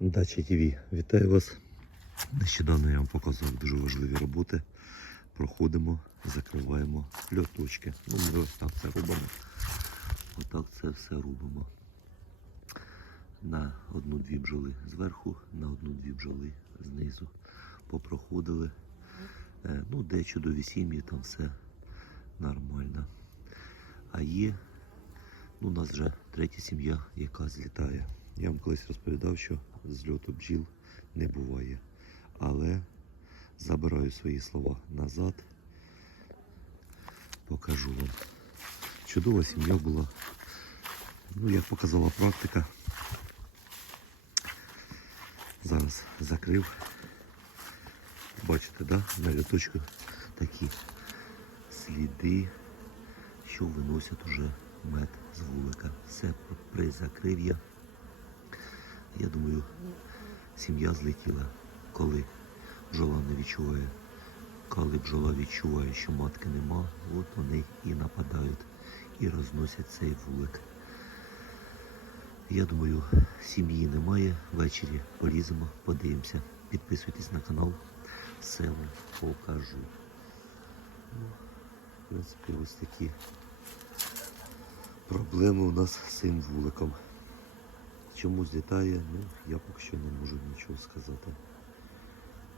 Дача ТВ, вітаю вас. Нещодавно я вам показував дуже важливі роботи. Проходимо, закриваємо льоточки. Ну, ми ось так це робимо. Отак це все робимо. На одну-дві бджоли зверху, на одну-дві бджоли знизу. Попроходили. Е, Ну, де чудові сім'ї, там все нормально. А є Ну, у нас вже третя сім'я, яка злітає. Я вам колись розповідав, що зльоту бджіл не буває. Але забираю свої слова назад. Покажу вам. Чудова сім'я була. Ну, як показала практика. Зараз закрив. Бачите, да? на літочку такі сліди, що виносять уже мед з вулика. Все призакрив я. Я думаю, сім'я злетіла, коли бджола не відчуває. Коли бджола відчуває, що матки нема, от вони і нападають, і розносять цей вулик. Я думаю, сім'ї немає. Ввечері поліземо, подивимося. Підписуйтесь на канал, все вам покажу. Ну, в принципі, ось такі проблеми у нас з цим вуликом. Чому злітає, ну я поки що не можу нічого сказати.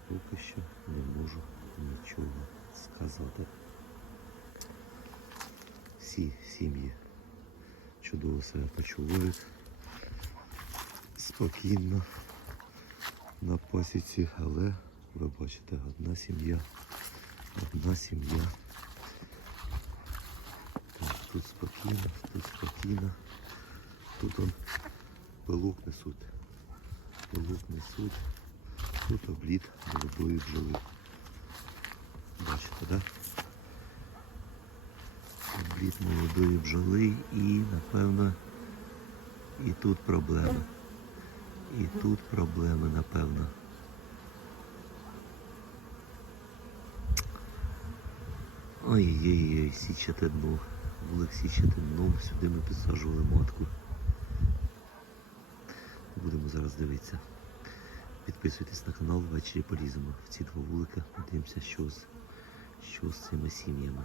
Поки що не можу нічого сказати. Всі сім'ї чудово себе почувають. Спокійно на пасіці, але ви бачите, одна сім'я, одна сім'я. Тут спокійно, тут спокійно. Тут он пилок несуть. Пилок несуть. Тут обліт молодої бджоли. Бачите, да? Обліт молодої бджоли і, напевно, і тут проблеми. І тут проблеми, напевно. Ой-ой-ой, січате дно. Вулик січате дном, сюди ми підсаджували матку. Будемо зараз дивитися. Підписуйтесь на канал, ввечері поліземо в ці два вулика. Подивимося, що з, що з цими сім'ями.